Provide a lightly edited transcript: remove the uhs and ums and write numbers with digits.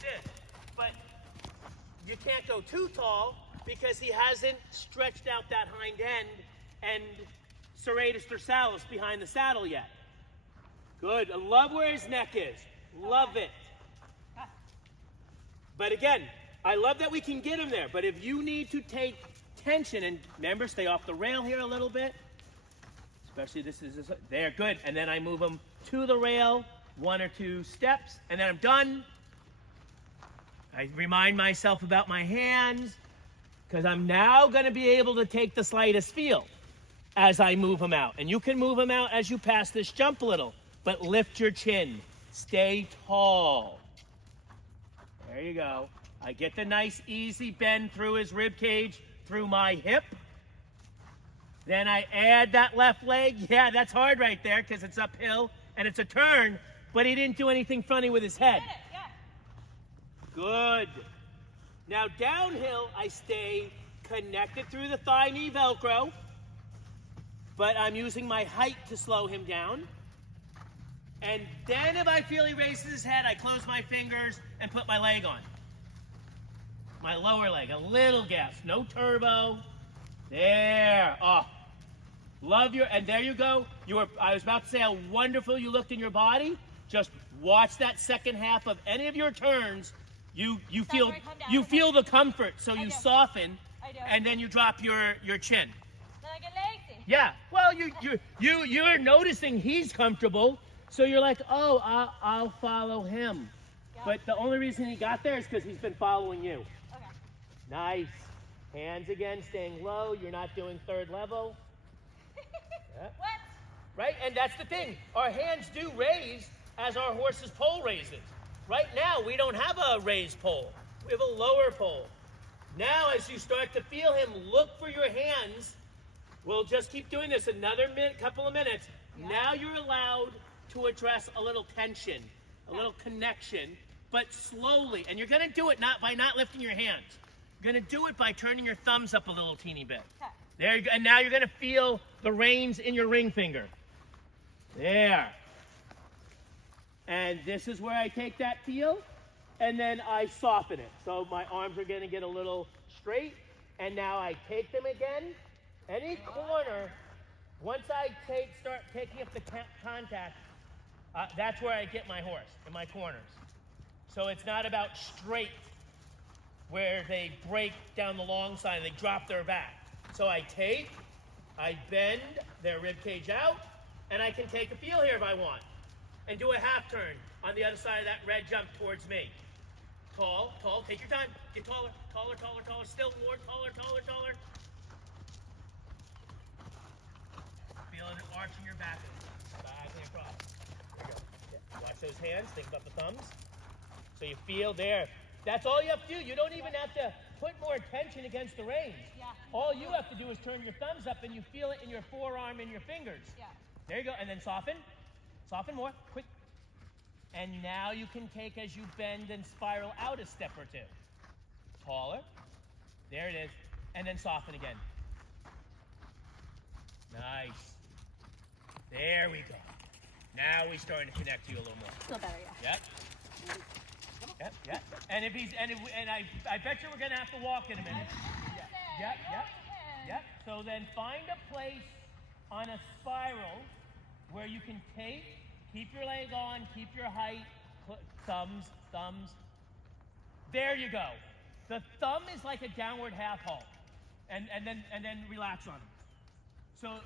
this. But you can't go too tall because he hasn't stretched out that hind end and serratus dorsalis behind the saddle yet. Good. I love where his neck is. Love it. But again, I love that we can get him there. But if you need to take tension, and remember, stay off the rail here a little bit. Especially this, there, good. And then I move him to the rail, 1 or 2 steps, and then I'm done. I remind myself about my hands, because I'm now going to be able to take the slightest field as I move him out. And you can move him out as you pass this jump a little, but lift your chin. Stay tall. There you go. I get the nice easy bend through his rib cage, through my hip. Then I add that left leg. Yeah, that's hard right there because it's uphill and it's a turn, but he didn't do anything funny with his head. Yeah. Good. Now downhill, I stay connected through the thigh-knee Velcro, but I'm using my height to slow him down. And then if I feel he raises his head, I close my fingers and put my leg on. My lower leg, a little gas, no turbo. There. Oh, love your, and there you go. I was about to say how wonderful you looked in your body. Just watch that second half of any of your turns. You feel the comfort, so you soften, and then you drop your chin. Then I get lazy. Yeah. Well, you're noticing he's comfortable, so you're like, oh, I'll follow him. Yeah. But the only reason he got there is because he's been following you. Okay. Nice. Hands again, staying low. You're not doing third level. Yeah. What? Right? And that's the thing. Our hands do raise as our horse's pole raises. Right now, we don't have a raised pole. We have a lower pole. Now, as you start to feel him, look for your hands. We'll just keep doing this another couple of minutes. Yeah. Now you're allowed to address a little tension, a little connection, but slowly. And you're going to do it by not lifting your hands. You're going to do it by turning your thumbs up a little teeny bit. Okay. There you go. And now you're going to feel the reins in your ring finger. There. And this is where I take that feel, and then I soften it. So my arms are going to get a little straight, and now I take them again. Any corner, once I start taking up the contact, that's where I get my horse, in my corners. So it's not about straight, where they break down the long side and they drop their back. So I bend their rib cage out, and I can take a feel here if I want. And do a half turn on the other side of that red jump towards me. Tall, take your time. Get taller, taller, still more, taller. Feeling it arching your back across. There you go. Yeah. Watch those hands, think about the thumbs. So you feel there. That's all you have to do. You don't even have to put more tension against the reins. Yeah. All you have to do is turn your thumbs up and you feel it in your forearm and your fingers. Yeah. There you go, and then soften. Soften more, quick. And now you can take as you bend and spiral out a step or two. Taller. There it is. And then soften again. Nice. There we go. Now we're starting to connect to you a little more. Still better, yeah. Yep. And I bet you we're gonna have to walk in a minute. Yep. So then find a place on a spiral where you can keep your leg on, keep your height, thumbs. There you go. The thumb is like a downward half halt, and then relax on it. So